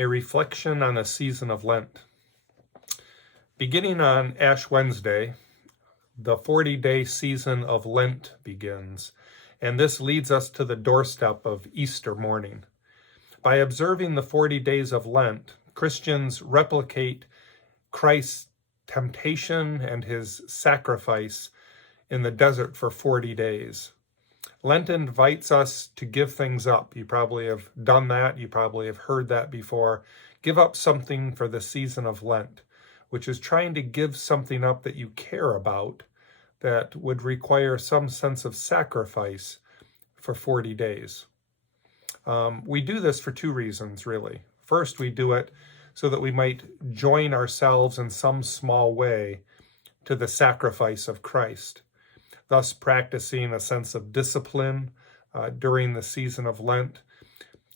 A reflection on a season of Lent. Beginning on Ash Wednesday, the 40-day season of Lent begins, and this leads us to the doorstep of Easter morning. By observing the 40 days of Lent, Christians replicate Christ's temptation and his sacrifice in the desert for 40 days. Lent invites us to give things up. You probably have done that. You probably have heard that before. Give up something for the season of Lent, which is trying to give something up that you care about that would require some sense of sacrifice for 40 days. We do this for two reasons, really. First, we do it so that we might join ourselves in some small way to the sacrifice of Christ, thus practicing a sense of discipline during the season of Lent.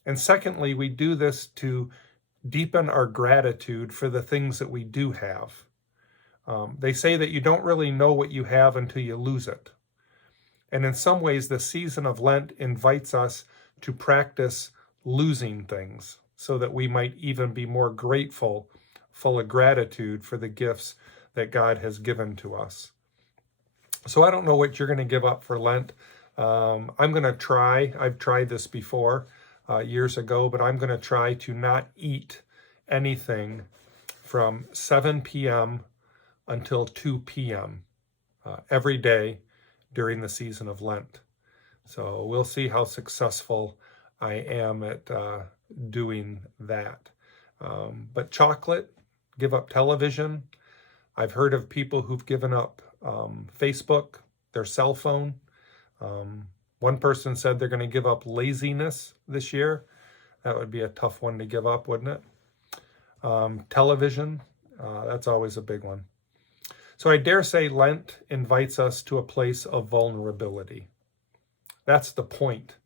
And secondly, we do this to deepen our gratitude for the things that we do have. They say that you don't really know what you have until you lose it. And in some ways, the season of Lent invites us to practice losing things so that we might even be more grateful, full of gratitude for the gifts that God has given to us. So I don't know what you're going to give up for Lent. I'm going to try. I've tried this before years ago, but I'm going to try to not eat anything from 7 p.m. until 2 p.m. Every day during the season of Lent. So we'll see how successful I am at doing that. But chocolate, give up television. I've heard of people who've given up Facebook, their cell phone. One person said they're going to give up laziness this year. That would be a tough one to give up, wouldn't it? Television, that's always a big one. So I dare say Lent invites us to a place of vulnerability. That's the point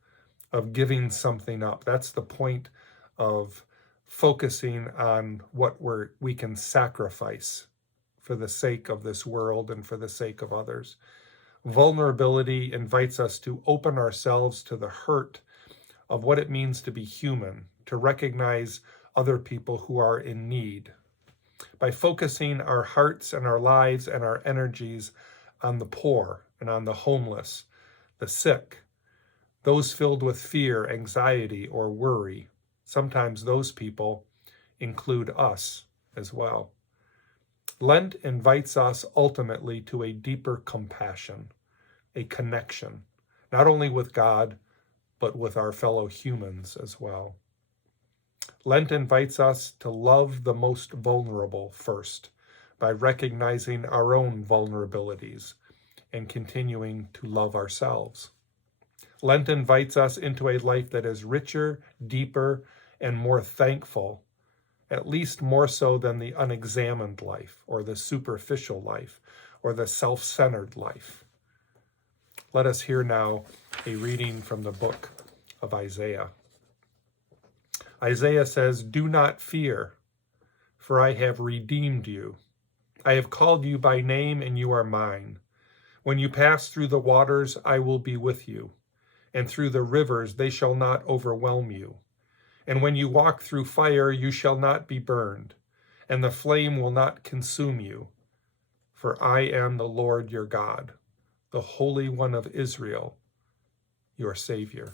of giving something up. That's the point of focusing on what we can sacrifice for the sake of this world and for the sake of others. Vulnerability invites us to open ourselves to the hurt of what it means to be human, to recognize other people who are in need. By focusing our hearts and our lives and our energies on the poor and on the homeless, the sick, those filled with fear, anxiety, or worry, sometimes those people include us as well. Lent invites us ultimately to a deeper compassion, a connection, not only with God, but with our fellow humans as well. Lent invites us to love the most vulnerable first by recognizing our own vulnerabilities and continuing to love ourselves. Lent invites us into a life that is richer, deeper, and more thankful, at least more so than the unexamined life or the superficial life or the self-centered life. Let us hear now a reading from the book of Isaiah. Isaiah says, "Do not fear, for I have redeemed you. I have called you by name, and you are mine. When you pass through the waters, I will be with you, and through the rivers, they shall not overwhelm you. And when you walk through fire, you shall not be burned, and the flame will not consume you. For I am the Lord your God, the Holy One of Israel, your Savior."